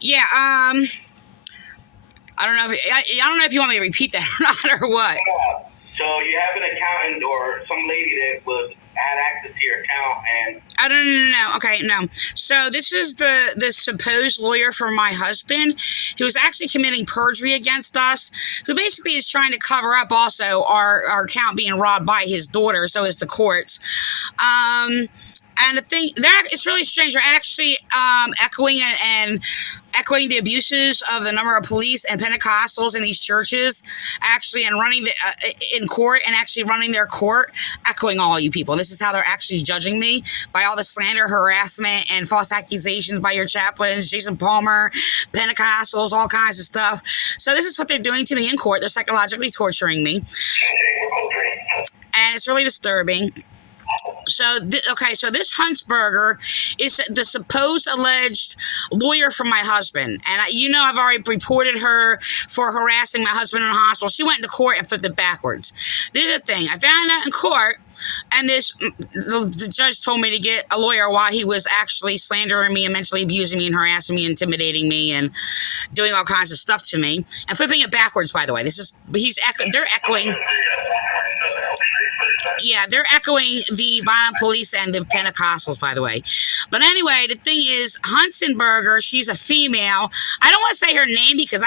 Yeah, I don't know if you want me to repeat that or not, or what. Yeah. So you have an accountant or some lady that would add access to your account and... No. Okay, no. So this is the supposed lawyer for my husband, who is actually committing perjury against us, who basically is trying to cover up also our account being robbed by his daughter, so is the courts. And the thing that it's really strange. They're actually echoing the abuses of the number of police and Pentecostals in these churches, actually, and running in court and actually running their court, echoing all you people. This is how they're actually judging me, by all the slander, harassment, and false accusations by your chaplains, Jason Palmer, Pentecostals, all kinds of stuff. So this is what they're doing to me in court. They're psychologically torturing me, and it's really disturbing. So this Hunsberger is the supposed alleged lawyer for my husband. And I've already reported her for harassing my husband in the hospital. She went into court and flipped it backwards. This is the thing. I found out in court, and the judge told me to get a lawyer while he was actually slandering me and mentally abusing me and harassing me, intimidating me, and doing all kinds of stuff to me. And flipping it backwards, by the way. They're echoing... Yeah, they're echoing the Vineland Police and the Pentecostals, by the way. But anyway, the thing is, Hunsberger, she's a female. I don't want to say her name because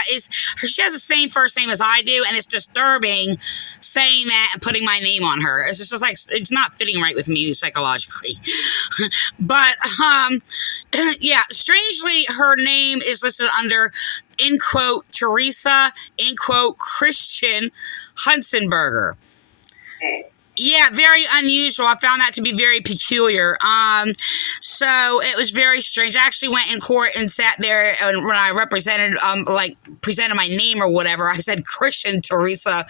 she has the same first name as I do, and it's disturbing saying that and putting my name on her. It's just like, it's not fitting right with me psychologically. But, yeah, strangely, her name is listed under, in quote, Teresa, in quote, Christian Hunsberger. Yeah, very unusual. I found that to be very peculiar. So it was very strange. I actually went in court and sat there, and when I presented my name or whatever, I said Christian Teresa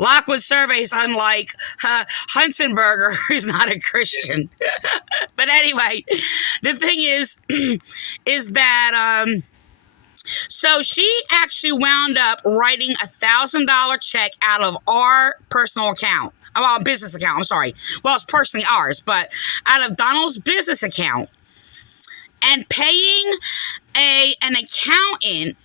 Lockwood Surveys, unlike Hunsberger, who's not a Christian. But anyway, the thing is that so she actually wound up writing $1,000 check out of our personal account. Well, business account, I'm sorry. Well, it's personally ours, but out of Donald's business account, and paying an accountant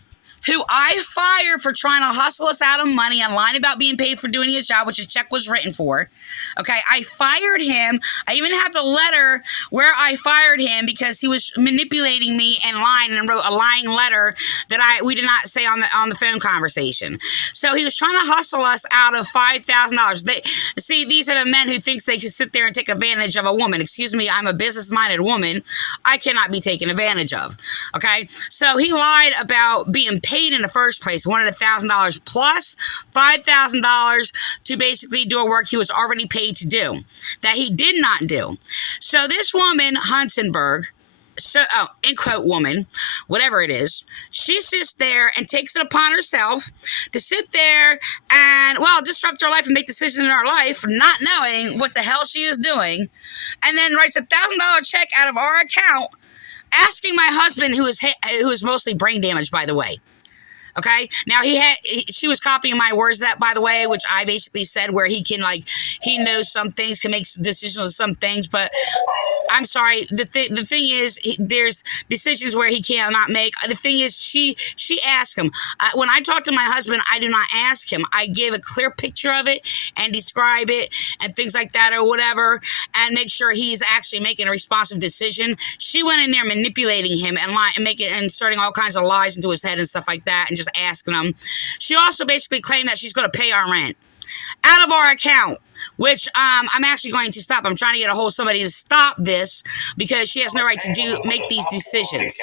who I fired for trying to hustle us out of money and lying about being paid for doing his job, which his check was written for. Okay, I fired him. I even have the letter where I fired him because he was manipulating me and lying, and wrote a lying letter that we did not say on the phone conversation. So he was trying to hustle us out of $5,000. See, these are the men who thinks they can sit there and take advantage of a woman. Excuse me, I'm a business-minded woman. I cannot be taken advantage of. Okay, so he lied about being paid in the first place, wanted $1,000 plus $5,000 to basically do a work he was already paid to do, that he did not do. So this woman, Hunsberger, in quote woman, whatever it is, she sits there and takes it upon herself to sit there and, well, disrupt her life and make decisions in her life, not knowing what the hell she is doing, and then writes $1,000 check out of our account, asking my husband, who is mostly brain damaged, by the way. Okay, now she was copying my words, that, by the way, which I basically said, where he he knows some things, can make decisions on some things, but I'm sorry, the thing is, there's decisions where he cannot make. The thing is, she asked him. When I talk to my husband, I do not ask him. I give a clear picture of it and describe it and things like that or whatever, and make sure he's actually making a responsive decision. She went in there manipulating him and inserting all kinds of lies into his head and stuff like that, and just asking him. She also basically claimed that she's going to pay our rent out of our account, which I'm actually going to stop. I'm trying to get a hold of somebody to stop this, because she has no right to make these decisions.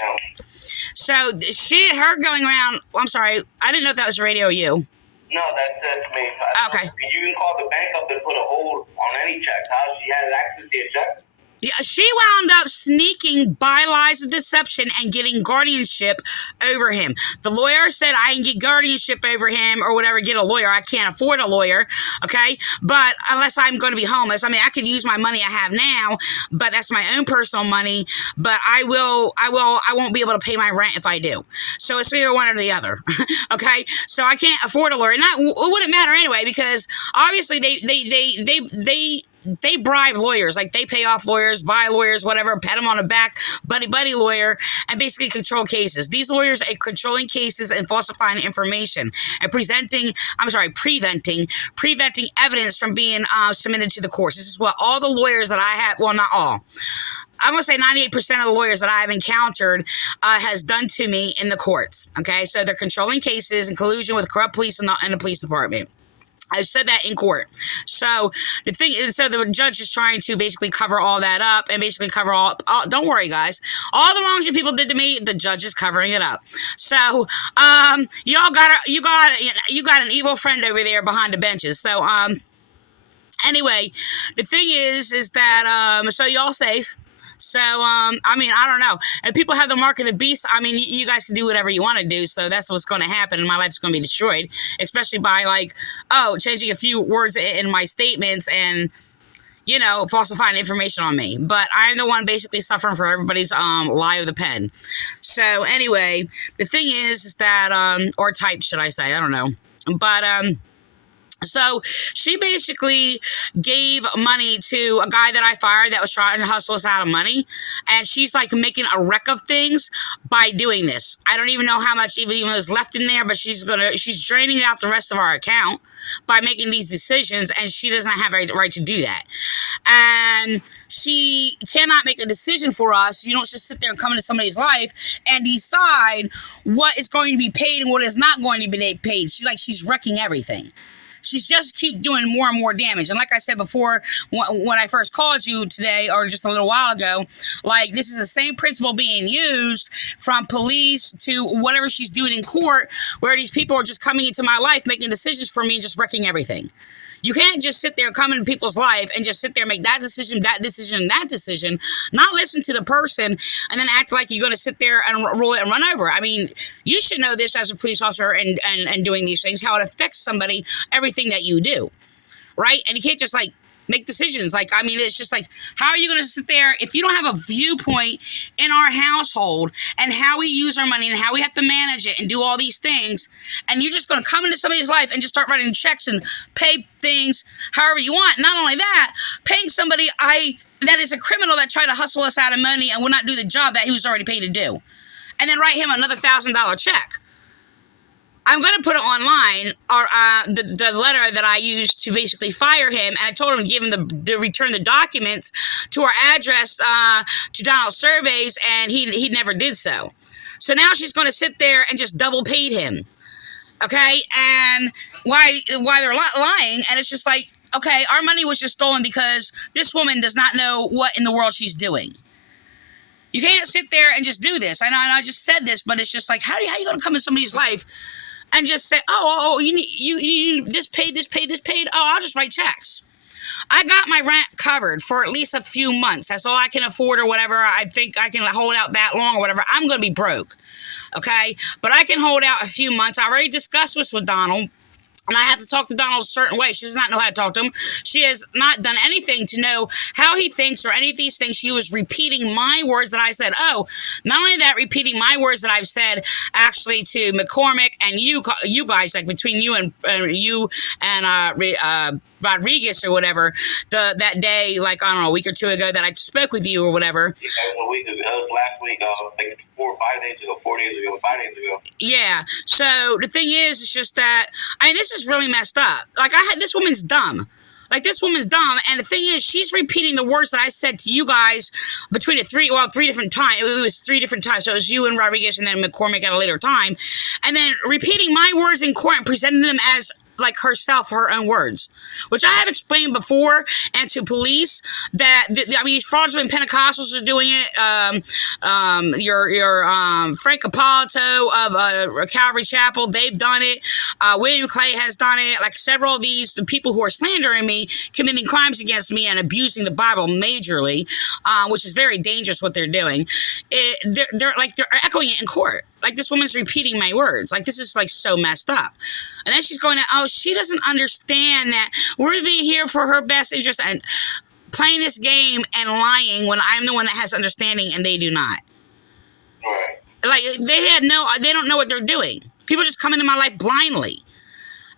So her going around, I'm sorry, I didn't know if that was radio or you. No, that's me. Okay. You can call the bank up and put a hold on any check. How she has access to your check? Yeah, she wound up sneaking by lies of deception and getting guardianship over him. The lawyer said I can get guardianship over him or whatever, get a lawyer. I can't afford a lawyer, okay? But unless I'm going to be homeless, I mean, I could use my money I have now, but that's my own personal money. But I won't be able to pay my rent if I do. So it's either one or the other, okay? So I can't afford a lawyer. And it wouldn't matter anyway, because obviously they they bribe lawyers, like they pay off lawyers, buy lawyers, whatever, pat them on the back, buddy lawyer, and basically control cases. These lawyers are controlling cases and falsifying information and preventing evidence from being submitted to the courts. This is what all the lawyers that I have, well, not all, I'm going to say 98% of the lawyers that I've encountered has done to me in the courts. Okay, so they're controlling cases in collusion with corrupt police and the police department. I've said that in court. So the judge is trying to basically cover all that up and basically cover all don't worry, guys. All the wrongs you people did to me, the judge is covering it up. So, you got an evil friend over there behind the benches. So, anyway, the thing is that, so y'all safe. So, I mean, I don't know. And people have the mark of the beast. I mean, you guys can do whatever you want to do. So that's what's going to happen. And my life's going to be destroyed, especially by changing a few words in my statements and, falsifying information on me. But I'm the one basically suffering for everybody's, lie of the pen. So anyway, the thing is that, or type, should I say, I don't know. But, so she basically gave money to a guy that I fired that was trying to hustle us out of money. And she's making a wreck of things by doing this. I don't even know how much even is left in there, but she's draining out the rest of our account by making these decisions. And she doesn't have a right to do that. And she cannot make a decision for us. You don't just sit there and come into somebody's life and decide what is going to be paid and what is not going to be paid. She's wrecking everything. She's just keep doing more and more damage. And like I said before, when I first called you today, or just a little while ago, this is the same principle being used from police to whatever she's doing in court, where these people are just coming into my life, making decisions for me and just wrecking everything. You can't just sit there, come into people's life and just sit there, make that decision, and that decision, not listen to the person, and then act like you're going to sit there and roll it and run over. I mean, you should know this as a police officer and doing these things, how it affects somebody, everything that you do, right? And you can't just make decisions. It's just how are you going to sit there if you don't have a viewpoint in our household and how we use our money and how we have to manage it and do all these things, and you're just going to come into somebody's life and just start writing checks and pay things however you want. Not only that, paying somebody that is a criminal that tried to hustle us out of money and will not do the job that he was already paid to do, and then write him another $1,000 check. I'm going to put it online, or the letter that I used to basically fire him, and I told him to give him to return the documents to our address to Donald Surveys, and he never did so. So now she's going to sit there and just double paid him, okay? And why they're lying, and it's just okay, our money was just stolen because this woman does not know what in the world she's doing. You can't sit there and just do this. I know, and I just said this, but it's just how you going to come in somebody's life and just say, you need this paid. Oh, I'll just write checks. I got my rent covered for at least a few months. That's all I can afford or whatever. I think I can hold out that long or whatever. I'm going to be broke, okay? But I can hold out a few months. I already discussed this with Donald. And I have to talk to Donald a certain way. She does not know how to talk to him. She has not done anything to know how he thinks or any of these things. She was repeating my words that I said. Oh, not only that, repeating my words that I've said actually to McCormick and you guys, between you and Rodriguez or whatever, that day, I don't know, a week or two ago that I spoke with you or whatever. That was a week ago. That was last week, 4 days ago. Yeah. So the thing is, it's just that, this is really messed up. This woman's dumb. This woman's dumb, and the thing is, she's repeating the words that I said to you guys between three different times. It was 3 different times, so it was you and Rodriguez and then McCormick at a later time, and then repeating my words in court and presenting them as herself, her own words, which I have explained before, and to police that fraudulent Pentecostals are doing it. Your Frank Appolito of Calvary Chapel, they've done it. William Clay has done it. Several of these the people who are slandering me, committing crimes against me, and abusing the Bible majorly, which is very dangerous what they're doing. They're echoing it in court. This woman's repeating my words. This is so messed up. And then she's going she doesn't understand that we're here for her best interest and playing this game and lying when I'm the one that has understanding and they do not. Right. They don't know what they're doing. People just come into my life blindly.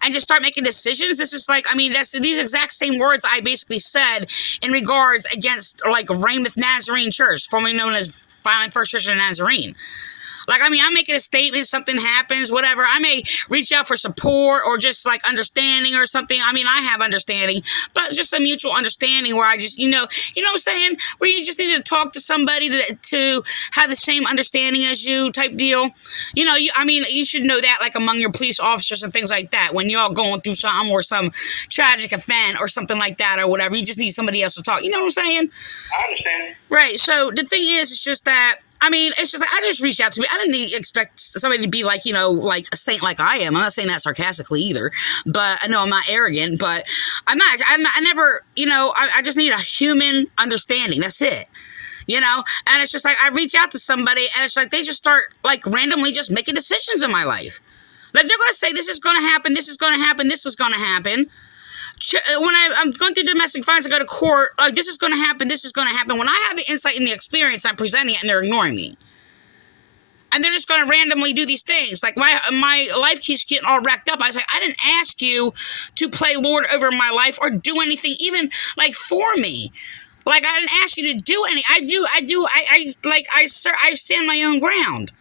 and just start making decisions. This is like, I mean, that's these exact same words I basically said in regards against like Weymouth Nazarene Church, formerly known as Vineland First Church of the Nazarene. Like, I mean, I'm making a statement, something happens, whatever. I may reach out for support or just, like, understanding or something. I mean, I have understanding, but just a mutual understanding where I just, you know what I'm saying? Where you just need to talk to somebody to have the same understanding as you type deal. You know, I mean, you should know that, like, among your police officers and things like that. When you're all going through something or some tragic event or something like that or whatever, you just need somebody else to talk. You know what I'm saying? I understand. Right. So the thing is, it's just that, I mean, it's just like, I just reached out to me. I didn't expect somebody to be like, you know, like a saint like I am. I'm not saying that sarcastically either, but I know I'm not arrogant, but I never, you know, I just need a human understanding. That's it. You know, and it's just like, I reach out to somebody and it's like, they just start like randomly just making decisions in my life. Like they're going to say, this is going to happen. This is going to happen. This is going to happen. When I'm going through domestic violence, I go to court, like, this is going to happen, this is going to happen. When I have the insight and the experience, I'm presenting it, and they're ignoring me. And they're just going to randomly do these things. Like, my life keeps getting all wrecked up. I was like, I didn't ask you to play Lord over my life or do anything, even, like, for me. Like, I didn't ask you to do any. I stand my own ground.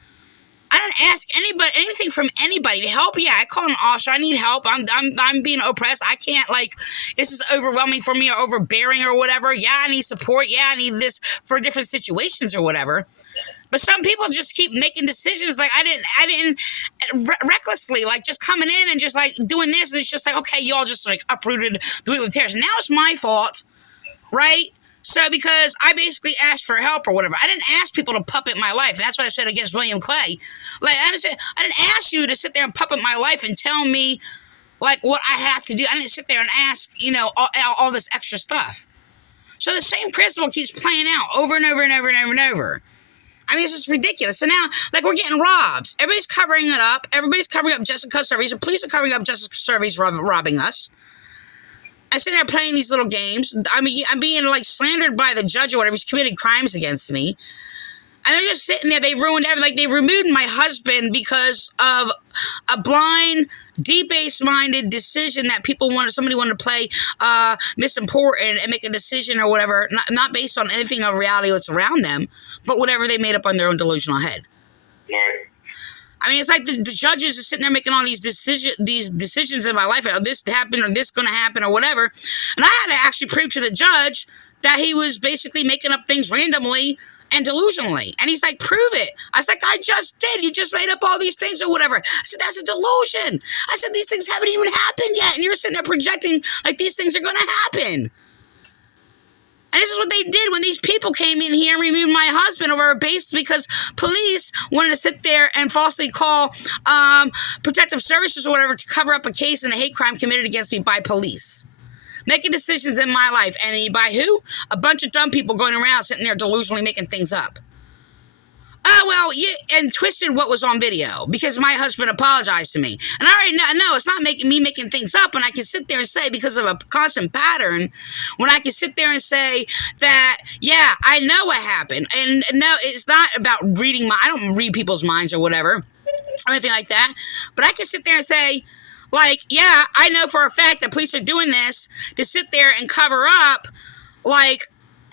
I don't ask anything from anybody to help. Yeah, I call an officer. I need help. I'm being oppressed. I can't, like, this is overwhelming for me or overbearing or whatever. Yeah, I need support. Yeah, I need this for different situations or whatever. But some people just keep making decisions like I didn't recklessly, like, just coming in and just, like, doing this. And it's just like, okay, y'all just, like, uprooted the wheat with tears. Now it's my fault, right? So, because I basically asked for help or whatever. I didn't ask people to puppet my life. That's what I said against William Clay. Like, I didn't ask you to sit there and puppet my life and tell me, like, what I have to do. I didn't sit there and ask, you know, all this extra stuff. So the same principle keeps playing out over and over and over and over and over. I mean, it's just ridiculous. So now, like, we're getting robbed. Everybody's covering it up. Everybody's covering up Jessica Servies. The police are covering up Jessica Servies robbing us. I sit there playing these little games. I mean, I'm being, like, slandered by the judge or whatever. He's committed crimes against me. And they're just sitting there. They ruined everything. Like, they removed my husband because of a blind, debased-minded decision that somebody wanted to play misimportant and make a decision or whatever, not based on anything of reality that's around them, but whatever they made up on their own delusional head. Right. I mean, it's like the judges are sitting there making all these decisions in my life. Oh, this happened or this going to happen or whatever. And I had to actually prove to the judge that he was basically making up things randomly and delusionally. And he's like, prove it. I was like, I just did. You just made up all these things or whatever. I said, that's a delusion. I said, these things haven't even happened yet. And you're sitting there projecting like these things are going to happen. And this is what they did when these people came in here and removed my husband over based because police wanted to sit there and falsely call protective services or whatever to cover up a case and a hate crime committed against me by police. Making decisions in my life. And by who? A bunch of dumb people going around sitting there delusionally making things up. Well, yeah, and twisted what was on video because my husband apologized to me. And I already know it's not me making things up. And I can sit there and say, because of a constant pattern, when I can sit there and say that, yeah, I know what happened. And no, it's not about reading I don't read people's minds or whatever, or anything like that. But I can sit there and say, like, yeah, I know for a fact that police are doing this to sit there and cover up, like,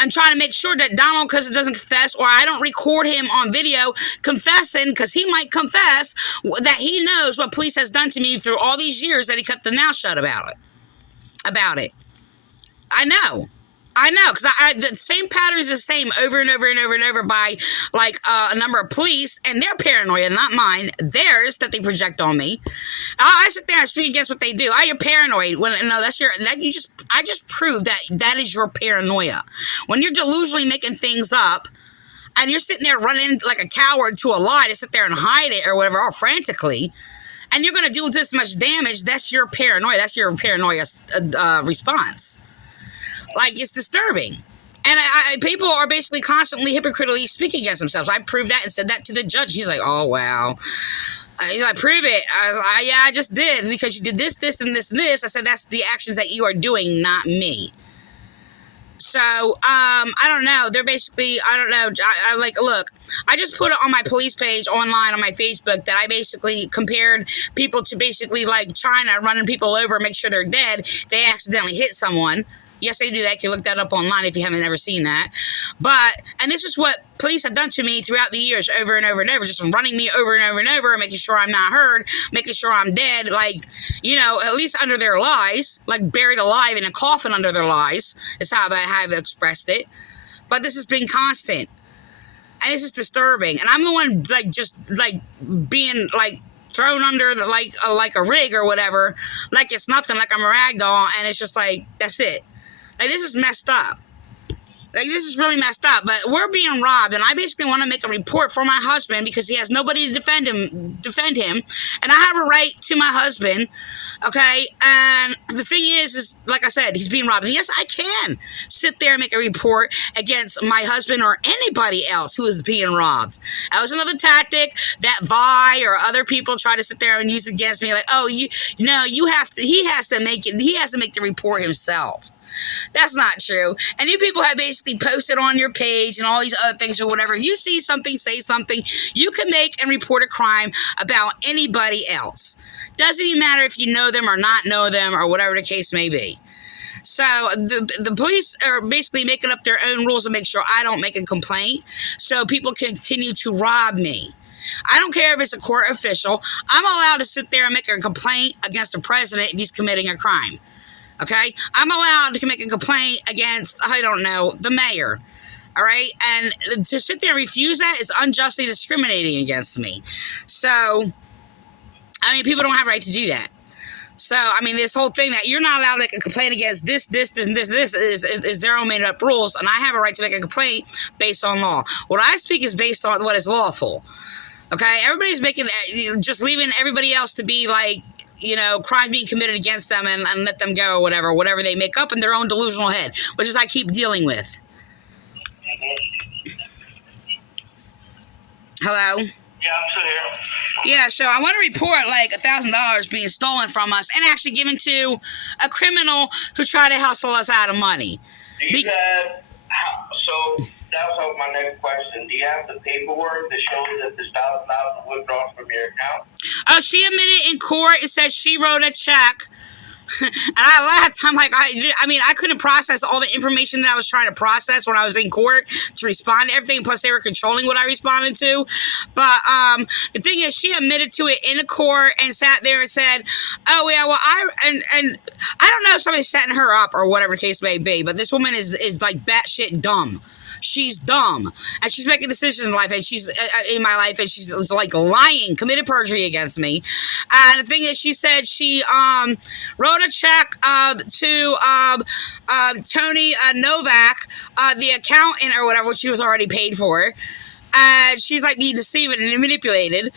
I'm trying to make sure that Donald, because it doesn't confess, or I don't record him on video confessing, because he might confess that he knows what police has done to me through all these years that he kept the mouth shut about it. I know, because the same pattern is the same over and over and over and over by, like, a number of police, and their paranoia, not mine, theirs, that they project on me. I sit there and speak against what they do. You're paranoid. I just proved that is your paranoia. When you're delusionally making things up, and you're sitting there running like a coward to a lie to sit there and hide it or whatever, all frantically, and you're going to do this much damage, that's your paranoia. That's your paranoia response. Like, it's disturbing. And people are basically constantly hypocritically speaking against themselves. I proved that and said that to the judge. He's like, oh, wow. He's like, prove it. Yeah, I just did because you did this, this, and this, and this. I said, that's the actions that you are doing, not me. So, I don't know. They're basically, I don't know. I like, look, I just put it on my police page online on my Facebook that I basically compared people to basically like China running people over and make sure they're dead. They accidentally hit someone. Yes, they do that. You can look that up online if you haven't ever seen that. But, and this is what police have done to me throughout the years, over and over and over, just running me over and over and over, making sure I'm not heard, making sure I'm dead, like, you know, at least under their lies, like buried alive in a coffin under their lies, is how I have expressed it. But this has been constant. And this is disturbing. And I'm the one, like, just, like, being, like, thrown under the, like a rig or whatever, like it's nothing, like I'm a rag doll, and it's just like, that's it. Like, this is messed up. Like, this is really messed up. But we're being robbed, and I basically want to make a report for my husband because he has nobody to defend him. And I have a right to my husband, okay? And the thing is like I said, he's being robbed. And yes, I can sit there and make a report against my husband or anybody else who is being robbed. That was another tactic that Vi or other people try to sit there and use against me. Like, oh, he has to make the report himself. That's not true. And you people have basically posted on your page and all these other things or whatever. You see something, say something. You can make and report a crime about anybody else. Doesn't even matter if you know them or not know them or whatever the case may be. So the police are basically making up their own rules to make sure I don't make a complaint so people continue to rob me. I don't care if it's a court official. I'm allowed to sit there and make a complaint against the president if he's committing a crime. Okay? I'm allowed to make a complaint against, I don't know, the mayor. All right? And to sit there and refuse that is unjustly discriminating against me. So, I mean, people don't have a right to do that. So, I mean, this whole thing that you're not allowed to make a complaint against this is their own made up rules, and I have a right to make a complaint based on law. What I speak is based on what is lawful. Okay? Everybody's just leaving everybody else to be like, you know, crimes being committed against them and let them go or whatever they make up in their own delusional head, which is I keep dealing with. Hello? Yeah, I'm still here. Yeah, so I want to report like $1,000 being stolen from us and actually given to a criminal who tried to hustle us out of money. Do you have, so that was my next question. Do you have the paperwork that shows that the $1,000 withdrawn from your account? Oh, she admitted in court. It says she wrote a check. And I laughed. I'm like, I mean, I couldn't process all the information that I was trying to process when I was in court to respond to everything. Plus, they were controlling what I responded to. But the thing is, she admitted to it in a court and sat there and said, "Oh yeah, well, I don't know if somebody's setting her up or whatever the case may be, but this woman is like batshit dumb." She's dumb, and she's making decisions in life, and she's in my life, and she's like lying, committed perjury against me. And the thing is, she said she wrote a check to Tony Novak, the accountant or whatever, which she was already paid for. And she's like being deceived and manipulated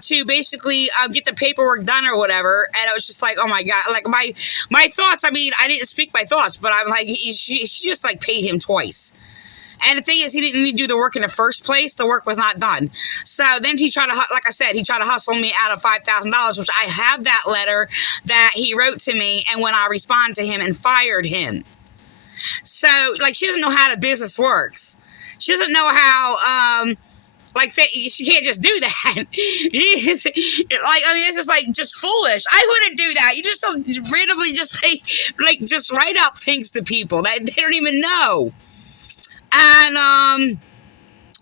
to basically get the paperwork done or whatever. And it was just like, oh my God, like my thoughts. I mean, I didn't speak my thoughts, but I'm like, she just like paid him twice. And the thing is, he didn't need to do the work in the first place. The work was not done. So then he tried to, like I said, he tried to hustle me out of $5,000, which I have that letter that he wrote to me. And when I responded to him and fired him. So, like, she doesn't know how the business works. She doesn't know how, she can't just do that. It's just like, just foolish. I wouldn't do that. You just don't randomly just pay, like, just write out things to people that they don't even know. And,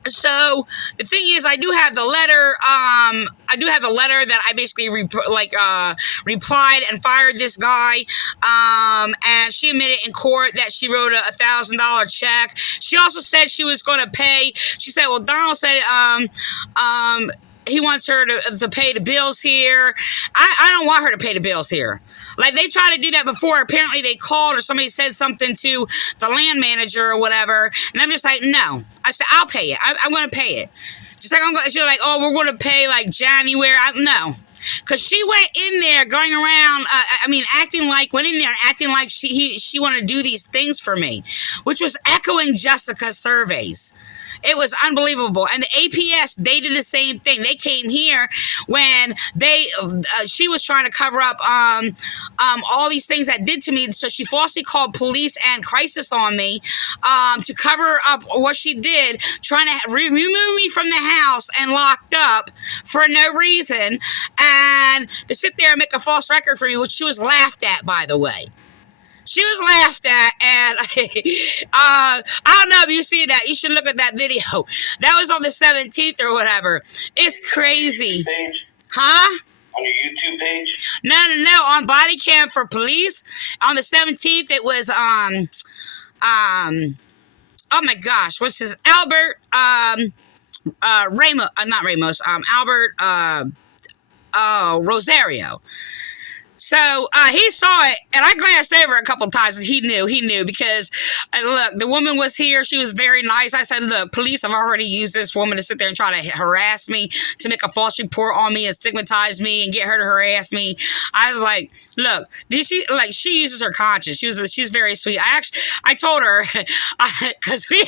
so the thing is, I do have the letter, that I basically, replied and fired this guy, and she admitted in court that she wrote a $1,000 check. She also said she was going to pay, she said, well, Donald said, he wants her to pay the bills here. I don't want her to pay the bills here. Like, they tried to do that before. Apparently, they called or somebody said something to the land manager or whatever. And I'm just like, no. I said, I'll pay it. I'm going to pay it. Just like, she's like, oh, we're going to pay, like, January. No. Because she went in there going around, acting like she wanted to do these things for me, which was echoing Jessica's surveys. It was unbelievable. And the APS, they did the same thing. They came here when she was trying to cover up all these things that did to me. So she falsely called police and crisis on me to cover up what she did, trying to remove me from the house and locked up for no reason, and to sit there and make a false record for me, which she was laughed at, by the way. She was laughed at, and I don't know if you see that. You should look at that video. That was on the 17th or whatever. It's crazy. Huh? On your YouTube page? No. On Body Cam for Police, on the 17th, it was, oh my gosh, what's his, Albert, Rosario. So he saw it, and I glanced over a couple of times, and he knew because, look, the woman was here. She was very nice. I said, look, police have already used this woman to sit there and try to harass me, to make a false report on me and stigmatize me and get her to harass me. I was like, look, she uses her conscience. She's very sweet. I told her, because we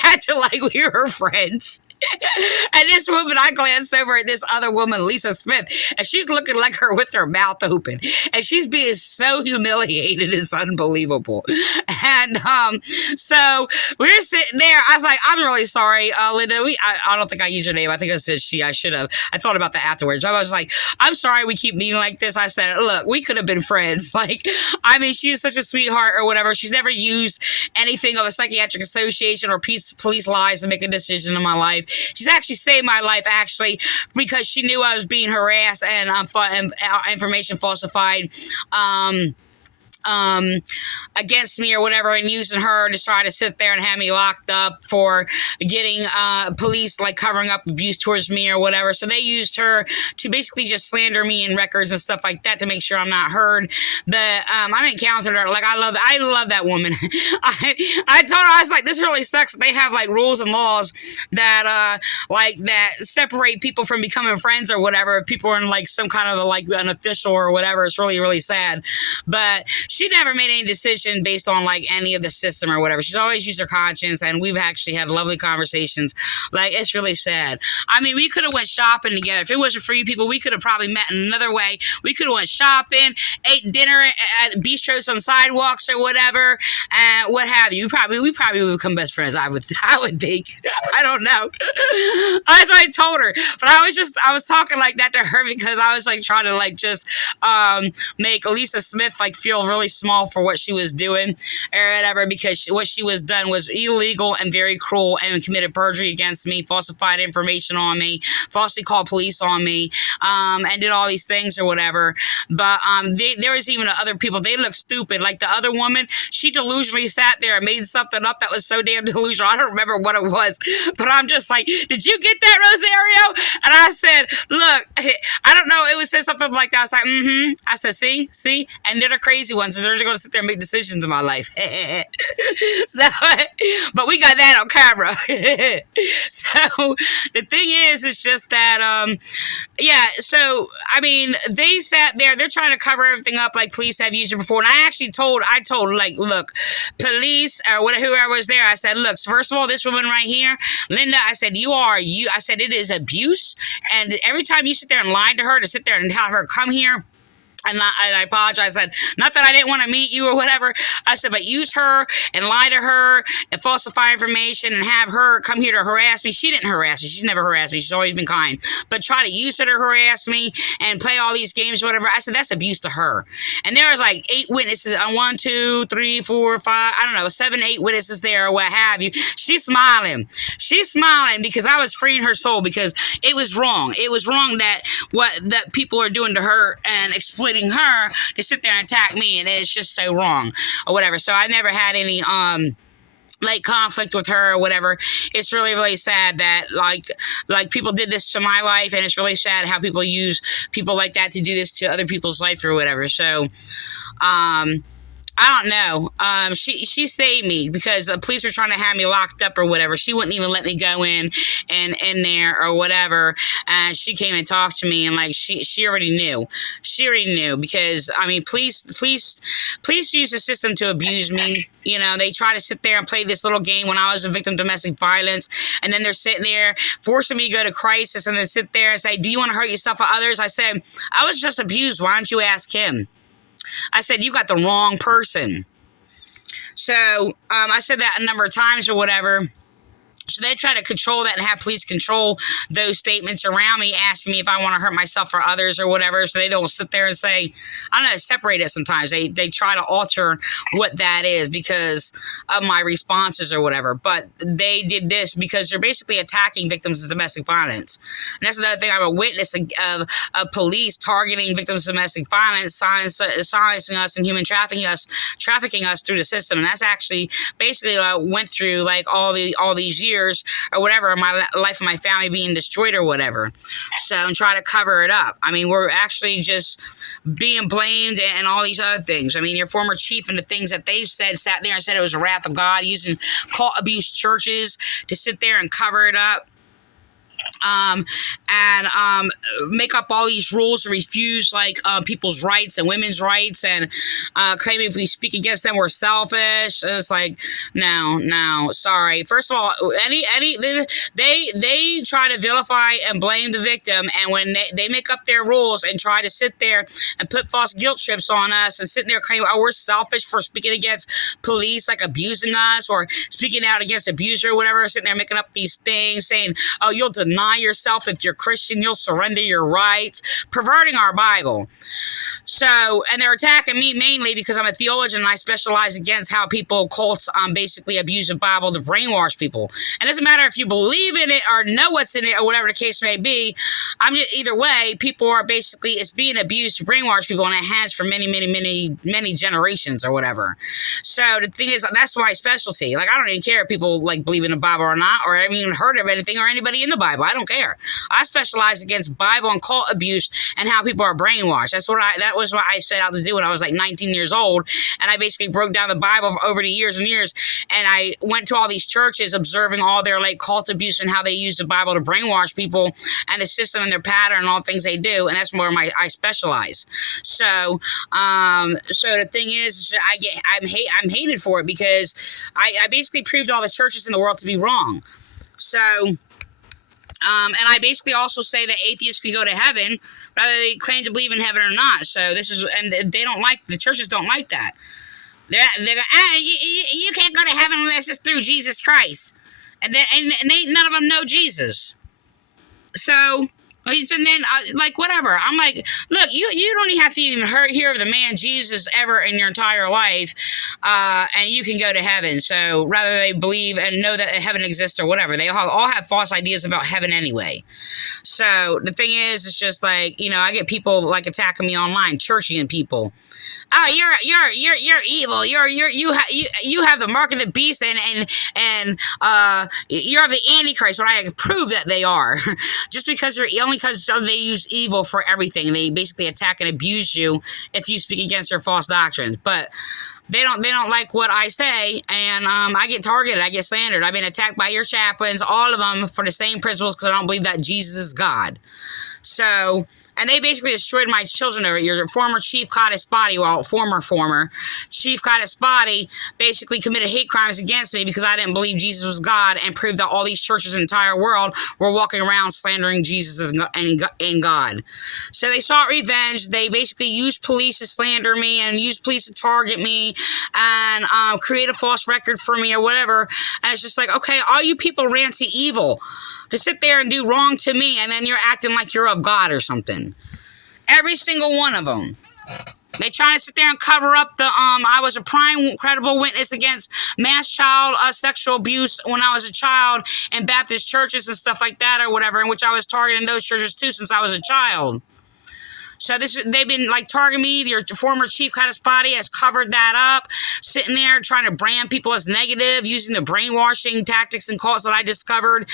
were friends. And this woman, I glanced over at this other woman, Lisa Smith, and she's looking like her with her mouth open. And she's being so humiliated. It's unbelievable. And so we're sitting there. I was like, I'm really sorry, Linda. I don't think I used her name. I think I said she. I should have. I thought about that afterwards. I was like, I'm sorry we keep meeting like this. I said, look, we could have been friends. Like, I mean, she is such a sweetheart or whatever. She's never used anything of a psychiatric association or police lies to make a decision in my life. She's actually saved my life, actually, because she knew I was being harassed and information falsified against me or whatever, and using her to try to sit there and have me locked up for getting police like covering up abuse towards me or whatever. So they used her to basically just slander me in records and stuff like that to make sure I'm not heard. But I encountered her. Like, I love that woman. I told her, I was like, this really sucks. They have like rules and laws that that separate people from becoming friends or whatever. If people are in like some kind of an official or whatever, it's really, really sad. But she never made any decision based on like any of the system or whatever. She's always used her conscience, and we've actually had lovely conversations. Like, it's really sad. I mean, we could have went shopping together. If it wasn't for you people, we could have probably met in another way. We could have went shopping, ate dinner at bistros on sidewalks or whatever, and what have you. We probably would become best friends. I would think. I don't know. That's what I told her. But I was talking like that to her because I was like trying to like just make Lisa Smith like feel really small for what she was doing or whatever, because what she was done was illegal and very cruel, and committed perjury against me, falsified information on me, falsely called police on me, and did all these things or whatever. But there was even other people. They looked stupid. Like the other woman, she delusionally sat there and made something up that was so damn delusional. I don't remember what it was, but I'm just like, did you get that, Rosario? And I said, look, I don't know. It was said something like that. I was like, I said, see, and they're the crazy ones. So they're going to sit there and make decisions in my life. So, but we got that on camera. So the thing is, it's just that, so, I mean, they sat there, they're trying to cover everything up like police have used it before. And I told, like, look, police, or whoever was there, I said, look, first of all, this woman right here, Linda, I said, I said, it is abuse. And every time you sit there and lie to her, to sit there and have her come here, and I apologize. I said, not that I didn't want to meet you or whatever. I said, but use her and lie to her and falsify information and have her come here to harass me. She didn't harass me. She's never harassed me. She's always been kind. But try to use her to harass me and play all these games or whatever. I said, that's abuse to her. And there was like 8 witnesses, 1, 2, 3, 4, 5, 7, 8 witnesses there or what have you. She's smiling. She's smiling because I was freeing her soul, because it was wrong. It was wrong that people are doing to her and exploiting her to sit there and attack me, and it's just so wrong or whatever. So I never had any like conflict with her or whatever. It's really, really sad that like people did this to my life, and it's really sad how people use people like that to do this to other people's life or whatever. So I don't know. She saved me because the police were trying to have me locked up or whatever. She wouldn't even let me go in there or whatever. And she came and talked to me, and like she already knew. She already knew because I mean, police use the system to abuse me. You know, they try to sit there and play this little game when I was a victim of domestic violence, and then they're sitting there forcing me to go to crisis, and then sit there and say, "Do you want to hurt yourself or others?" I said, "I was just abused. Why don't you ask him?" I said, "You got the wrong person." So I said that a number of times or whatever. So they try to control that and have police control those statements around me, asking me if I want to hurt myself or others or whatever. So they don't sit there and say, I don't know, separate it sometimes. They try to alter what that is because of my responses or whatever. But they did this because they're basically attacking victims of domestic violence. And that's another thing. I'm a witness of police targeting victims of domestic violence, silencing us and human trafficking us through the system. And that's actually basically what I went through like all these years or whatever, my life of my family being destroyed or whatever. So, and try to cover it up. I mean, we're actually just being blamed and all these other things. I mean, your former chief and the things that they've said, sat there and said it was the wrath of God, using cult abuse churches to sit there and cover it up. And make up all these rules to refuse like people's rights and women's rights, and claiming if we speak against them we're selfish. It's like no, sorry. First of all, they try to vilify and blame the victim, and when they make up their rules and try to sit there and put false guilt trips on us and sit there claiming, oh, we're selfish for speaking against police, like abusing us, or speaking out against abuser or whatever, sitting there making up these things saying, oh, you'll deny yourself if you're Christian, you'll surrender your rights, perverting our Bible. So, and they're attacking me mainly because I'm a theologian and I specialize against how cults basically abuse the Bible to brainwash people. And it doesn't matter if you believe in it or know what's in it or whatever the case may be. Either way, people are basically, it's being abused to brainwash people, and it has for many generations or whatever. So the thing is, that's my specialty. Like, I don't even care if people like believe in the Bible or not, or haven't even heard of anything or anybody in the Bible. I don't care. I specialize against Bible and cult abuse and how people are brainwashed. That was what I set out to do when I was like 19 years old, and I basically broke down the Bible over the years and years, and I went to all these churches observing all their like cult abuse and how they use the Bible to brainwash people and the system and their pattern and all the things they do, and that's where I specialize. So the thing is, I'm hated for it because I basically proved all the churches in the world to be wrong. So and I basically also say that atheists can go to heaven whether they claim to believe in heaven or not. So they don't like, the churches don't like that. They're going, you can't go to heaven unless it's through Jesus Christ. And none of them know Jesus. So, and then, like, whatever. I'm like, look, you don't even have to even hear of the man Jesus ever in your entire life, and you can go to heaven. So, rather they believe and know that heaven exists or whatever. They all have false ideas about heaven anyway. So, the thing is, it's just like, I get people, like, attacking me online, churchian people. Oh, you're evil. You have the mark of the beast, and you're the Antichrist. When I prove that they are, just because they use evil for everything. They basically attack and abuse you if you speak against their false doctrines. But they don't like what I say, and I get targeted. I get slandered. I've been attacked by your chaplains, all of them, for the same principles because I don't believe that Jesus is God. So, and they basically destroyed my children over. Your former Chief Kadespati, former Chief Kadespati basically committed hate crimes against me because I didn't believe Jesus was God, and proved that all these churches in the entire world were walking around slandering Jesus and God. So they sought revenge. They basically used police to slander me and used police to target me and create a false record for me or whatever. And it's just like, okay, all you people ran to evil to sit there and do wrong to me, and then you're acting like you're of God or something. Every single one of them. They try to sit there and cover up the, I was a prime credible witness against mass child sexual abuse when I was a child in Baptist churches and stuff like that or whatever, in which I was targeting those churches too since I was a child. So they've been like targeting me. Your former chief Karasspati has covered that up, sitting there trying to brand people as negative, using the brainwashing tactics and cults that I discovered,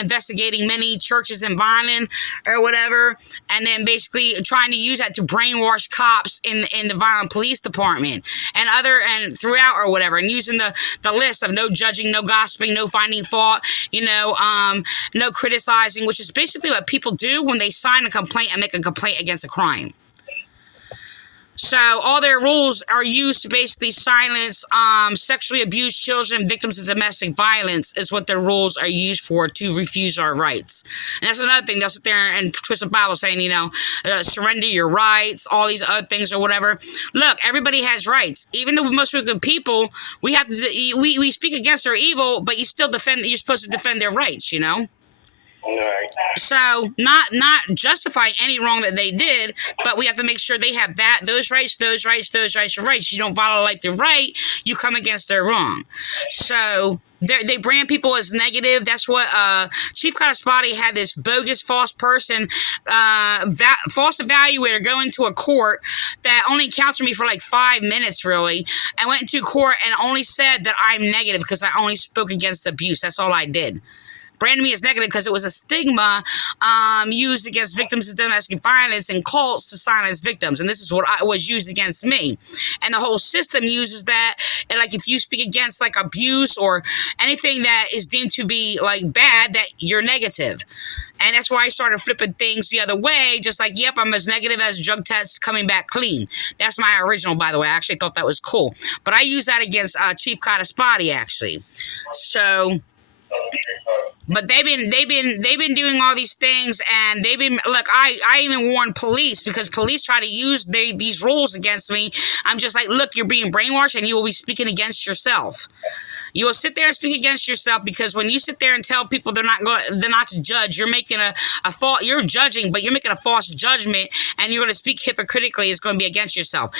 investigating many churches in Vineland or whatever, and then basically trying to use that to brainwash cops in the Vineland Police Department and throughout or whatever, and using the list of no judging, no gossiping, no finding fault, no criticizing, which is basically what people do when they sign a complaint and make a complaint against a crime. So all their rules are used to basically silence sexually abused children, victims of domestic violence is what their rules are used for, to refuse our rights. And that's another thing. They'll sit there and twist the Bible saying, surrender your rights, all these other things or whatever. Look, everybody has rights. Even though most of the people, we speak against their evil, but you're supposed to defend their rights, Right. So not justifying any wrong that they did, but we have to make sure they have those rights. You don't violate their right, you come against their wrong. So they brand people as negative. That's what Chief Karasspati had, this bogus false person, false evaluator, go into a court that only encountered me for like 5 minutes, really. I went into court and only said that I'm negative because I only spoke against abuse. That's all I did. Branded me as negative because it was a stigma used against victims of domestic violence and cults to silence victims. And this is what was used against me. And the whole system uses that. And like if you speak against like abuse or anything that is deemed to be like bad, that you're negative. And that's why I started flipping things the other way, just like, yep, I'm as negative as drug tests coming back clean. That's my original, by the way. I actually thought that was cool. But I use that against Chief Karasspati, actually. So... But they've been doing all these things, and they've been, look, I even warned police, because police try to use these rules against me. I'm just like, look, you're being brainwashed and you will be speaking against yourself. You will sit there and speak against yourself, because when you sit there and tell people they're not to judge, you're making a fault. You're judging, but you're making a false judgment, and you're going to speak hypocritically. It's going to be against yourself.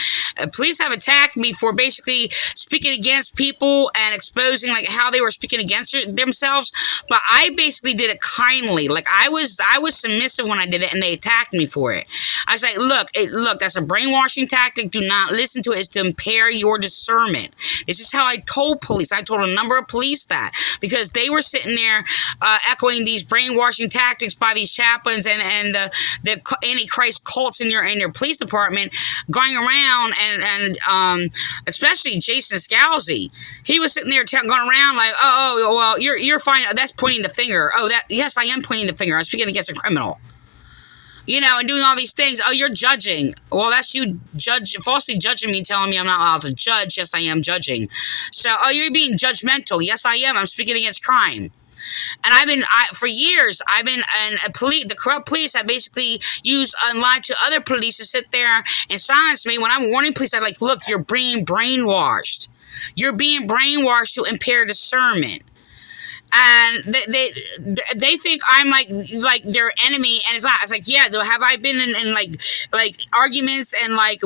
Police have attacked me for basically speaking against people and exposing like how they were speaking against themselves. But I basically did it kindly. Like I was submissive when I did it, and they attacked me for it. I was like, look, that's a brainwashing tactic. Do not listen to it. It's to impair your discernment. This is how I told police. I told a number of police that, because they were sitting there echoing these brainwashing tactics by these chaplains and the antichrist cults in your police department, going around and especially Jason Scalzi. He was sitting there going around like, oh well, you're fine. That's pointing the finger. Yes, I am pointing the finger. I'm speaking against a criminal. And doing all these things. Oh, you're judging. Well, that's you falsely judging me, telling me I'm not allowed to judge. Yes, I am judging. So, you're being judgmental. Yes, I am. I'm speaking against crime. And for years, the corrupt police have basically used and lied to other police to sit there and silence me. When I'm warning police, I'm like, look, you're being brainwashed. You're being brainwashed to impair discernment. And they think I'm like their enemy, and it's not. It's like, yeah, have I been in like arguments and like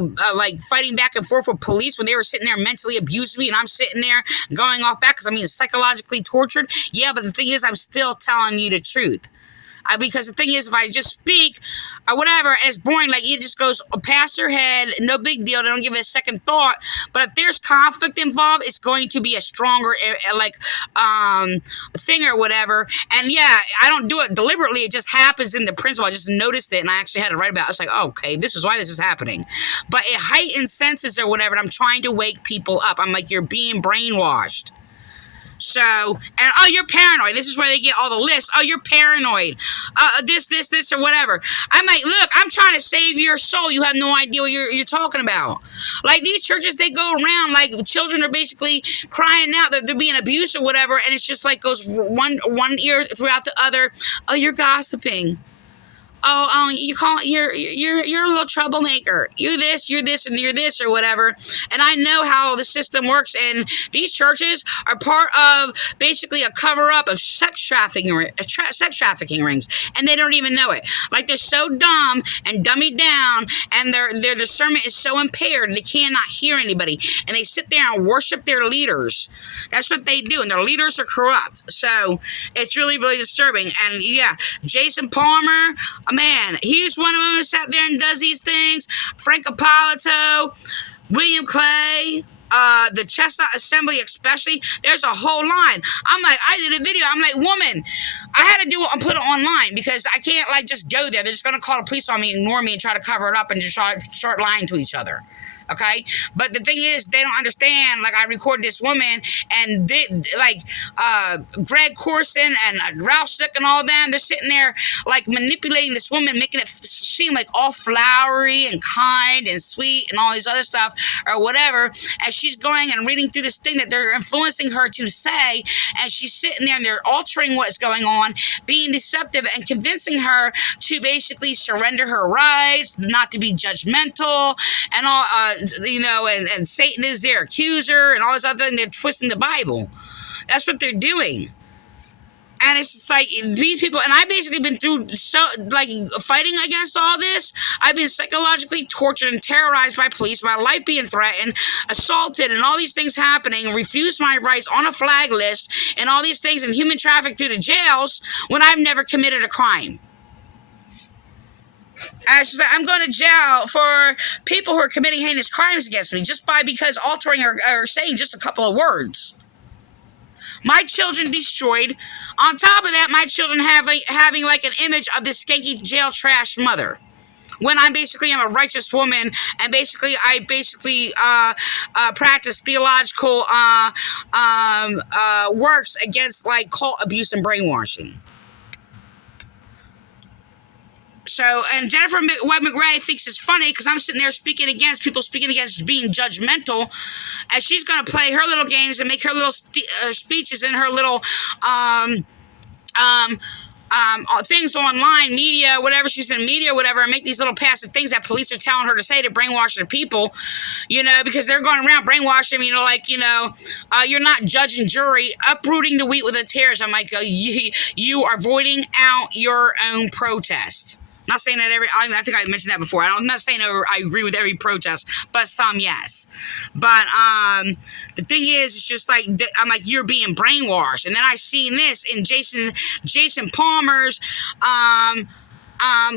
fighting back and forth with police when they were sitting there mentally abusing me, and I'm sitting there going off back because psychologically tortured? Yeah, but the thing is, I'm still telling you the truth. Because the thing is, if I just speak or whatever, it's boring. Like, it just goes past your head. No big deal. They don't give it a second thought. But if there's conflict involved, it's going to be a stronger, thing or whatever. And yeah, I don't do it deliberately. It just happens in the principle. I just noticed it, and I actually had to write about it. I was like, oh, okay, this is why this is happening. But it heightens senses or whatever. And I'm trying to wake people up. I'm like, you're being brainwashed. So, and, you're paranoid. This is where they get all the lists. Oh, you're paranoid. This, or whatever. I'm like, look, I'm trying to save your soul. You have no idea what you're talking about. Like, these churches, they go around, like, children are basically crying out that they're being abused or whatever, and it's just like goes one ear throughout the other. Oh, you're gossiping. You're a little troublemaker. You're this, and you're this, or whatever. And I know how the system works, and these churches are part of basically a cover-up of sex trafficking rings, and they don't even know it. Like, they're so dumb and dummied down, and their discernment is so impaired, they cannot hear anybody, and they sit there and worship their leaders. That's what they do, and their leaders are corrupt. So it's really, really disturbing. And yeah, Jason Palmer, Man, he's one of them who sat there and does these things. Frank Appolito, William Clay, the Chestnut Assembly especially. There's a whole line. I'm like, I did a video. I'm like, woman, I had to do it and put it online because I can't like just go there. They're just gonna call the police on me, ignore me, and try to cover it up and just start lying to each other. Okay, but the thing is, they don't understand. Like, I recorded this woman, and they, like, Greg Corson and Ralph Slick and all them, they're sitting there, like, manipulating this woman, making it seem like all flowery and kind and sweet and all these other stuff or whatever. And she's going and reading through this thing that they're influencing her to say, and she's sitting there and they're altering what's going on, being deceptive and convincing her to basically surrender her rights, not to be judgmental, and all. You know, and Satan is their accuser and all this other thing. They're twisting the Bible. That's what they're doing. And it's just like these people, and I've basically been through like fighting against all this. I've been psychologically tortured and terrorized by police, my life being threatened, assaulted, and all these things happening, and refused my rights on a flag list, and all these things, and human trafficked through the jails when I've never committed a crime. And she's like, I'm going to jail for people who are committing heinous crimes against me just because altering or saying just a couple of words. My children destroyed. On top of that, my children having like an image of this skanky jail trash mother. When I'm a righteous woman, and I practice theological works against like cult abuse and brainwashing. So, and Jennifer Webb McRae thinks it's funny because I'm sitting there speaking against being judgmental, and she's going to play her little games and make her little speeches in her little things online, media, whatever, she's in media, whatever, and make these little passive things that police are telling her to say to brainwash their people, you know, because they're going around brainwashing them, you know, like, you know, you're not judge and jury, uprooting the wheat with the tares. I'm like, you are voiding out your own protest. I'm not saying that I think I mentioned that before. I'm not saying I agree with every protest, but some, yes. But the thing is, it's just like, I'm like, you're being brainwashed. And then I seen this in Jason Palmer's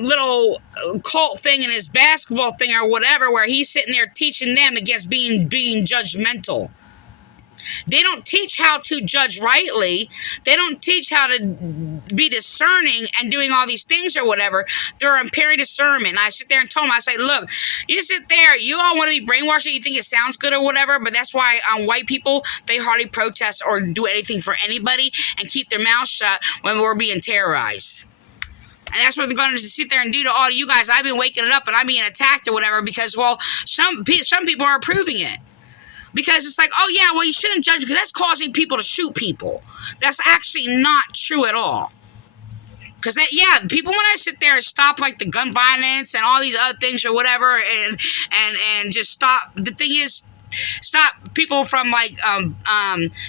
little cult thing and his basketball thing or whatever, where he's sitting there teaching them against being judgmental. They don't teach how to judge rightly. They don't teach how to be discerning and doing all these things or whatever. They're impairing discernment. And I sit there and tell them, I say, look, you sit there, you all want to be brainwashed, you think it sounds good or whatever, but that's why white people, they hardly protest or do anything for anybody and keep their mouths shut when we're being terrorized. And that's what they're going to sit there and do to all of you guys. I've been waking it up and I'm being attacked or whatever because, well, some people are approving it. Because it's like, oh yeah, well, you shouldn't judge because that's causing people to shoot people. That's actually not true at all. Because, yeah, people want to sit there and stop, like, the gun violence and all these other things or whatever and just stop. The thing is, stop people from, like,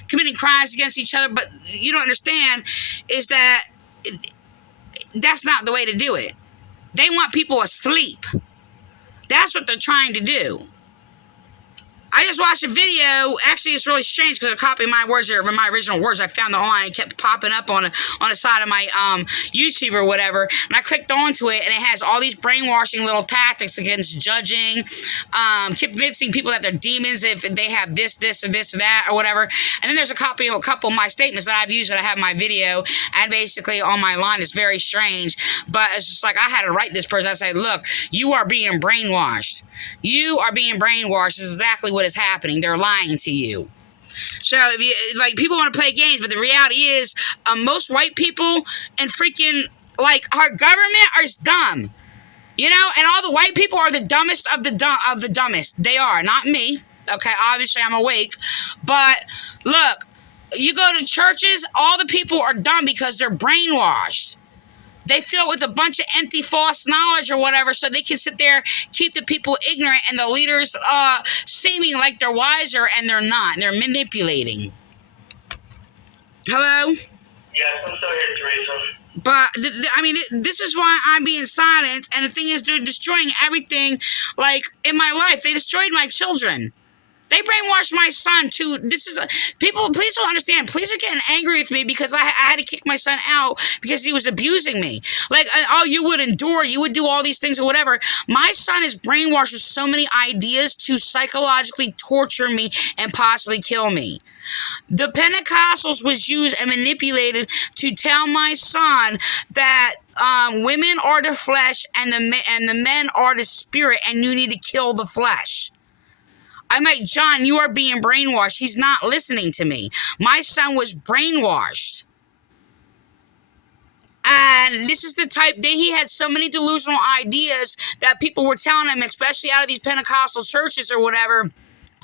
committing crimes against each other. But you don't understand is that that's not the way to do it. They want people asleep. That's what they're trying to do. I just watched a video. Actually, it's really strange because a copy of my words are my original words. I found the online and kept popping up on the side of my YouTube or whatever. And I clicked onto it, and it has all these brainwashing little tactics against judging, convincing people that they're demons if they have this, or this, or that, or whatever. And then there's a copy of a couple of my statements that I've used that I have in my video, and basically on my line. It's very strange, but it's just like I had to write this person. I say, look, you are being brainwashed. You are being brainwashed. This is exactly what is happening. They're lying to you. So, if you, like, people want to play games, but the reality is, most white people and freaking, like, our government are dumb. You know, and all the white people are the dumbest of the dumbest. They are, not me. Okay, obviously I'm awake. But, look, you go to churches, all the people are dumb because they're brainwashed. They fill it with a bunch of empty false knowledge or whatever so they can sit there, keep the people ignorant, and the leaders seeming like they're wiser, and they're not. They're manipulating. Hello? Yes, I'm still here, Teresa. But, this is why I'm being silenced, and the thing is, they're destroying everything, like, in my life. They destroyed my children. They brainwashed my son too. People. Please don't understand. Police are getting angry with me because I had to kick my son out because he was abusing me. Like, oh, you would endure, you would do all these things or whatever. My son is brainwashed with so many ideas to psychologically torture me and possibly kill me. The Pentecostals was used and manipulated to tell my son that women are the flesh and the men are the spirit, and you need to kill the flesh. I'm like, John, you are being brainwashed. He's not listening to me. My son was brainwashed. And this is the type that he had so many delusional ideas that people were telling him, especially out of these Pentecostal churches or whatever,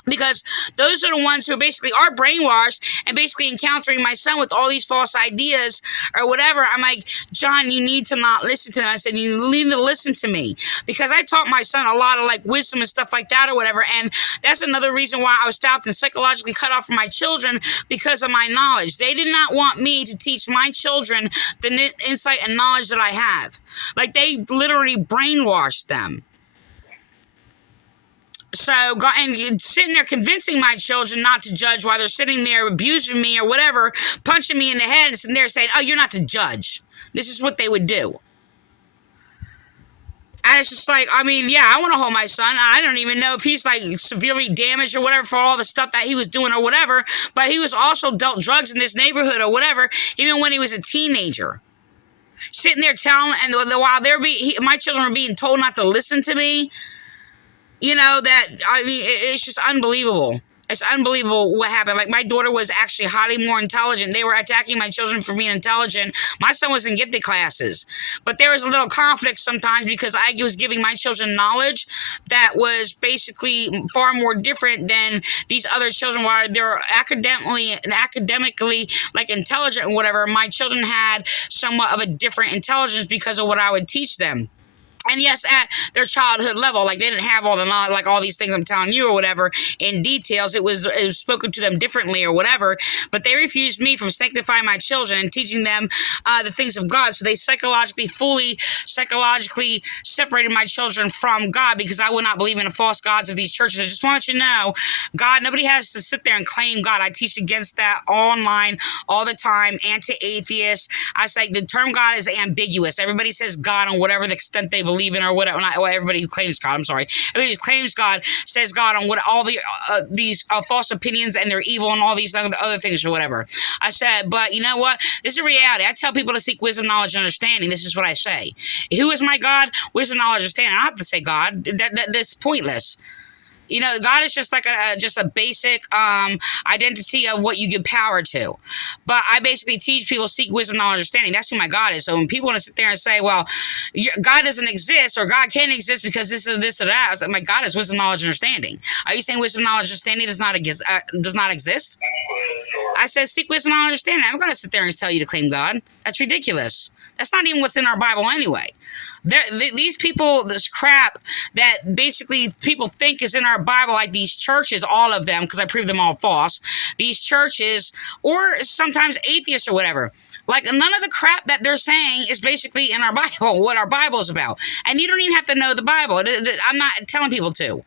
because those are the ones who basically are brainwashed and basically encountering my son with all these false ideas or whatever. I'm like, John, you need to not listen to them. I said, you need to listen to me, because I taught my son a lot of like wisdom and stuff like that or whatever. And that's another reason why I was stopped and psychologically cut off from my children, because of my knowledge. They did not want me to teach my children the insight and knowledge that I have. Like, they literally brainwashed them. So, and sitting there convincing my children not to judge while they're sitting there abusing me or whatever, punching me in the head and sitting there saying, oh, you're not to judge. This is what they would do. And it's just like, I mean, yeah, I want to hold my son. I don't even know if he's like severely damaged or whatever for all the stuff that he was doing or whatever, but he was also dealt drugs in this neighborhood or whatever, even when he was a teenager. Sitting there telling, and while my children were being told not to listen to me. You know, that, I mean, it's just unbelievable. It's unbelievable what happened. Like, my daughter was actually highly more intelligent. They were attacking my children for being intelligent. My son was in gifted classes. But there was a little conflict sometimes because I was giving my children knowledge that was basically far more different than these other children, while they're academically like intelligent and whatever. My children had somewhat of a different intelligence because of what I would teach them. And yes, at their childhood level, like, they didn't have all the knowledge, like all these things I'm telling you or whatever in details. It was spoken to them differently or whatever. But they refused me from sanctifying my children and teaching them the things of God. So they psychologically separated my children from God, because I would not believe in the false gods of these churches. I just want you to know, God, nobody has to sit there and claim God. I teach against that online all the time, anti-atheist. I say the term God is ambiguous. Everybody says God on whatever the extent they believe in or whatever. Not everybody who claims God, I'm sorry. Everybody who claims God says God on what all these false opinions, and they're evil and all these other things or whatever. I said, but you know what? This is a reality. I tell people to seek wisdom, knowledge, and understanding. This is what I say. Who is my God? Wisdom, knowledge, understanding. I don't have to say God. That's pointless. You know, God is just like a basic identity of what you give power to. But I basically teach people seek wisdom, knowledge, understanding. That's who my God is. So when people want to sit there and say, well, God doesn't exist, or God can't exist because this or this or that, I was like, my God is wisdom, knowledge, understanding. Are you saying wisdom, knowledge, understanding does not exist? I said seek wisdom, knowledge, understanding. I'm going to sit there and tell you to claim God. That's ridiculous. That's not even what's in our Bible anyway. These people, this crap that basically people think is in our Bible, like these churches, all of them, because I proved them all false, these churches, or sometimes atheists or whatever, like none of the crap that they're saying is basically in our Bible, what our Bible is about. And you don't even have to know the Bible. I'm not telling people to. Teresa.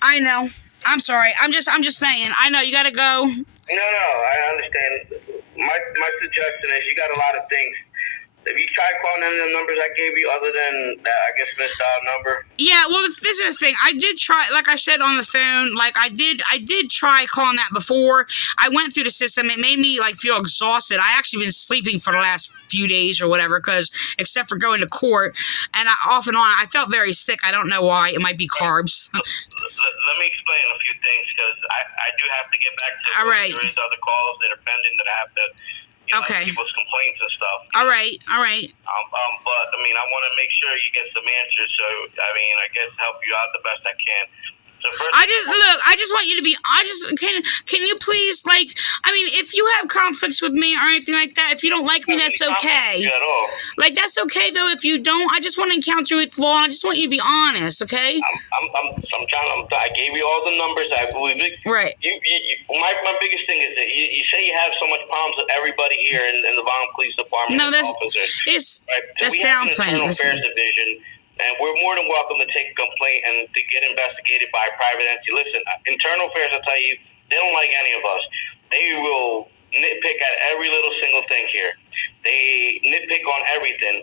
I know. I'm sorry. I'm just saying. I know you got to go. No, I understand. My suggestion is, you got a lot of things. Have you tried calling any of the numbers I gave you other than that, I guess, missed out number? Yeah, well, this is the thing. I did try, like I said on the phone, like I did try calling that before. I went through the system. It made me, like, feel exhausted. I actually been sleeping for the last few days or whatever, because except for going to court, and off and on, I felt very sick. I don't know why. It might be carbs. Let me explain a few things, because I do have to get back to All right. There is other calls that are pending that I have to... Okay. People's complaints and stuff. All right. But I mean, I want to make sure you get some answers. So I mean, I guess help you out the best I can. So first, I just want you to be. Can you please, like, I mean, if you have conflicts with me or anything like that, if you don't like me, that's okay. At all. Like, that's okay though. If you don't, I just want to encounter with law. I just want you to be honest, okay? I gave you all the numbers. Right. My biggest thing is that you say you have so much problems with everybody here in the Vineland Police Department. No, that's officers. that's We have an downplaying. internal affairs division and we're more than welcome to take a complaint and to get investigated by a private entity. Listen, internal affairs, I'll tell you, they don't like any of us. They will nitpick at every little single thing here. They nitpick on everything.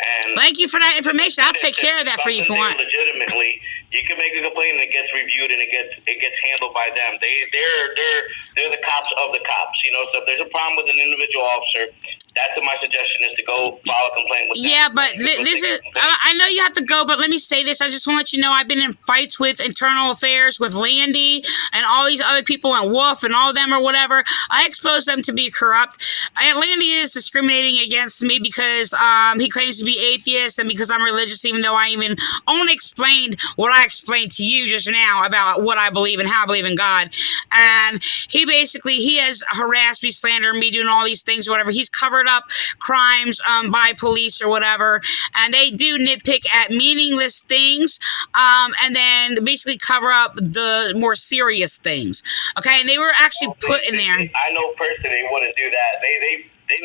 And thank you for that information. I'll take care of that for you if you want. Legitimately, you can make a complaint and it gets reviewed and it gets handled by them. They're the cops of the cops. You know, so if there's a problem with an individual officer, that's my suggestion is to go file a complaint with them. Yeah, but this is, I know you have to go, but let me say this. I just want to let you know I've been in fights with internal affairs, with Landy and all these other people and Wolf and all of them or whatever. I expose them to be corrupt. And Landy is discriminating against me because he claims to be atheist and because I'm religious, even though I even only explained what I explained to you just now about what I believe and how I believe in God. And he has harassed me, slandered me, doing all these things or whatever. He's covered up crimes by police or whatever, and they do nitpick at meaningless things and then basically cover up the more serious things. Okay, and they were actually put in there. I know personally they wouldn't do that.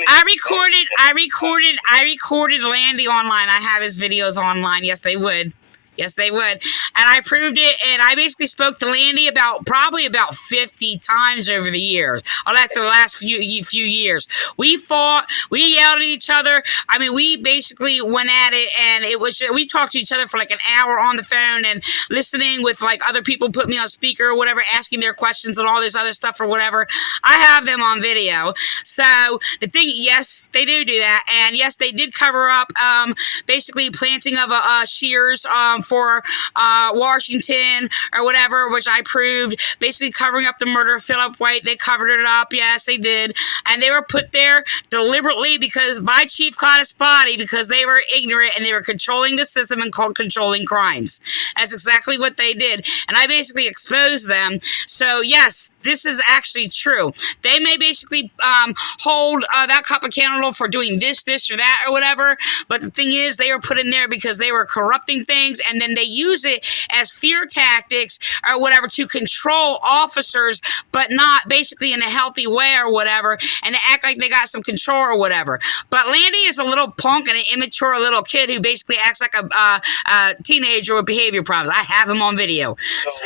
I recorded Landy online. I have his videos online. Yes, they would. Yes, they would. And I proved it, and I basically spoke to Landy probably about 50 times over the years. Or after the last few years. We fought, we yelled at each other. I mean, we basically went at it, and it was we talked to each other for like an hour on the phone and listening with like other people put me on speaker or whatever, asking their questions and all this other stuff or whatever. I have them on video. So the thing, yes, they do that. And yes, they did cover up basically planting of shears for Washington or whatever, which I proved, basically covering up the murder of Philip White. They covered it up. Yes, they did. And they were put there deliberately by Chief Cottespotty because they were ignorant and they were controlling the system and controlling crimes. That's exactly what they did. And I basically exposed them. So, yes, this is actually true. They may basically hold that cop accountable for doing this or that or whatever. But the thing is, they were put in there because they were corrupting things, and then they use it as fear tactics or whatever to control officers, but not basically in a healthy way or whatever, and to act like they got some control or whatever. But Landy is a little punk and an immature little kid who basically acts like a teenager with behavior problems. I have him on video. So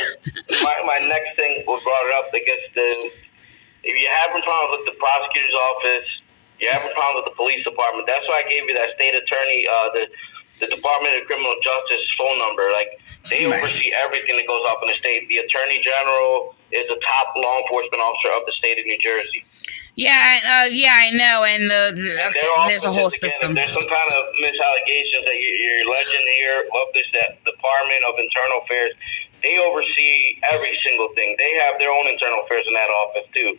my next thing was brought it up against if you're having problems with the prosecutor's office, you're having problems with the police department. That's why I gave you that state attorney, the Department of Criminal Justice phone number. Like, they oversee everything that goes up in the state. The Attorney General is the top law enforcement officer of the state of New Jersey. Yeah, I know, and there's a whole system. If there's some kind of misallegations that you're alleging here of this Department of Internal Affairs, they oversee every single thing. They have their own internal affairs in that office, too.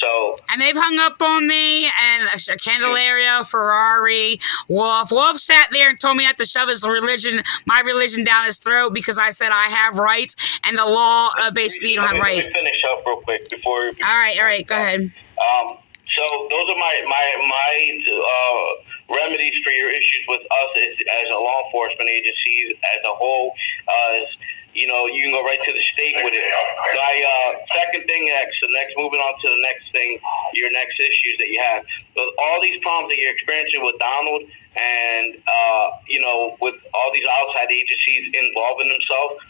So, and they've hung up on me, and Candelario, Ferrari, Wolf. Wolf sat there and told me not to shove my religion down his throat because I said I have rights, and the law basically you don't have rights. Let me finish up real quick before. All right, go ahead. So those are my remedies for your issues with us as a law enforcement agency as a whole. You know, you can go right to the state with it. Second thing, moving on to the next thing, your next issues that you have. With all these problems that you're experiencing with Donald and, you know, with all these outside agencies involving themselves,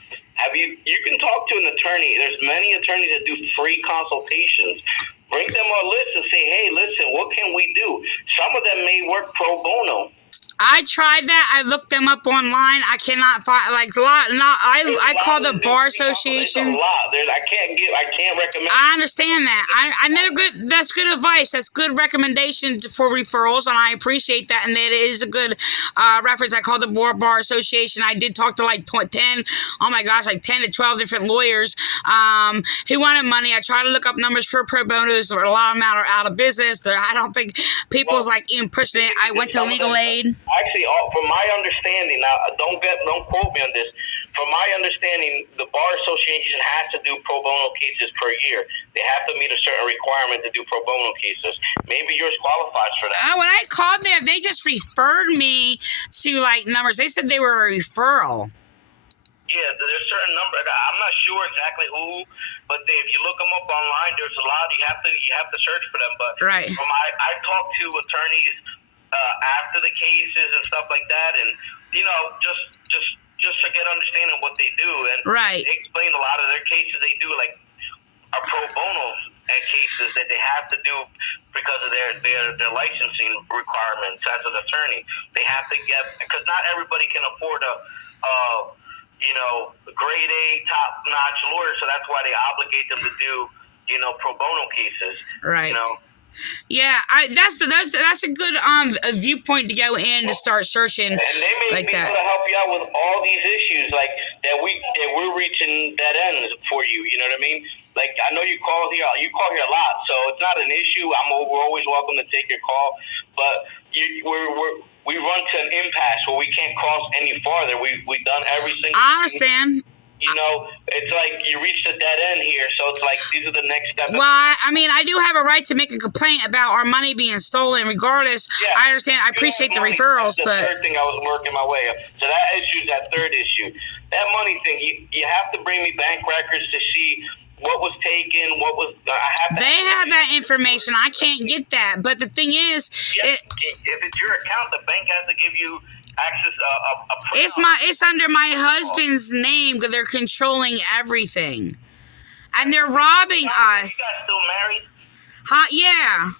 you can talk to an attorney. There's many attorneys that do free consultations. Bring them a list and say, hey, listen, what can we do? Some of them may work pro bono. I tried that. I looked them up online. I cannot find I call the Bar Association. It's a lot. I can't recommend. I understand that. I know good. That's good advice. That's good recommendation for referrals, and I appreciate that. And that is a good reference. I called the Bar Association. I did talk to like 10 to 12 different lawyers who wanted money. I tried to look up numbers for pro bonos. A lot of them are out of business. I don't think people's even pushing it. I went to legal aid. Actually, from my understanding, now don't quote me on this. From my understanding, the Bar Association has to do pro bono cases per year. They have to meet a certain requirement to do pro bono cases. Maybe yours qualifies for that. When I called them, they just referred me to numbers. They said they were a referral. Yeah, there's a certain number. I'm not sure exactly who, but if you look them up online, there's a lot. You have to search for them. But right. I talked to attorneys after the cases and stuff like that, and just to get understanding what they do, and Right. they explain a lot of their cases they do, like are pro bono and cases that they have to do because of their licensing requirements as an attorney. They have to get, because not everybody can afford a grade A top notch lawyer, so that's why they obligate them to do pro bono cases. Right. You know. Yeah, that's a good viewpoint to go in to start searching And they may like be that. able to help you out with all these issues, like that we're reaching dead ends for you. You know what I mean? Like I know you call here a lot, so it's not an issue. We're always welcome to take your call, but we run to an impasse where we can't cross any farther. We've done every single. I understand. It's like you reached a dead end here, so it's like these are the next steps. Well, I mean, I do have a right to make a complaint about our money being stolen regardless. Yeah. I understand. I appreciate the referrals, That's but... the third thing I was working my way up. So that issue is that third issue. That money thing, you have to bring me bank records to see what was taken, what was... They have that information. I can't get that. But the thing is... if it's your account, the bank has to give you access... It's under my husband's name because they're controlling everything. And they're robbing us. You guys still married? Huh? Yeah.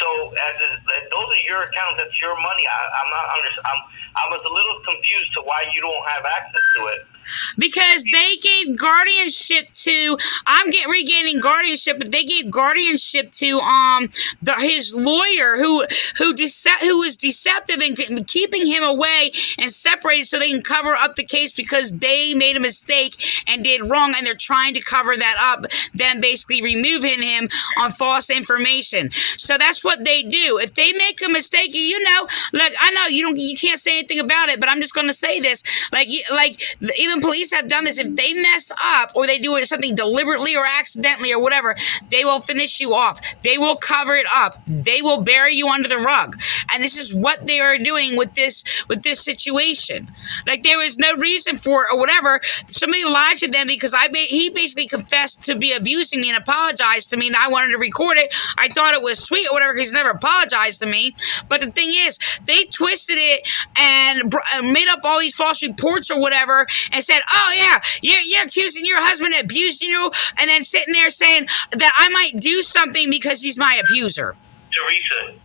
So those are your accounts. That's your money. I was a little confused to why you don't have access to it. Because they gave guardianship to, regaining guardianship, but they gave guardianship to his lawyer who was deceptive and keeping him away and separated so they can cover up the case because they made a mistake and did wrong, and they're trying to cover that up, then basically removing him on false information. So that's what they do. If they make a mistake, like I know you can't say anything about it, but I'm just going to say this, even police have done this. If they mess up or they do it something deliberately or accidentally or whatever, they will finish you off. They will cover it up. They will bury you under the rug. And this is what they are doing with this situation. Like there was no reason for it or whatever. Somebody lied to them because he basically confessed to be abusing me and apologized to me, and I wanted to record it. I thought it was sweet or whatever because he's never apologized to me. But the thing is, they twisted it and made up all these false reports or whatever and said, oh yeah, you're accusing your husband of abusing you, and then sitting there saying that I might do something because he's my abuser. Teresa.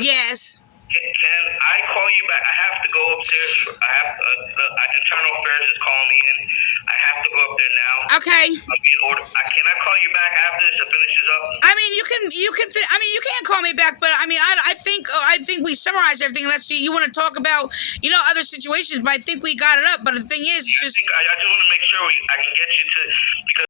Yes. Can I call you back? I have to go upstairs. Internal affairs is calling me in. I have to go up there now. Okay. Can I call you back after this to finish this up? I mean, you can't call me back, but I mean, I think we summarized everything. Let's see, you want to talk about, other situations, but I think we got it up. But the thing is, it's just... I just want to make sure I can get you to, because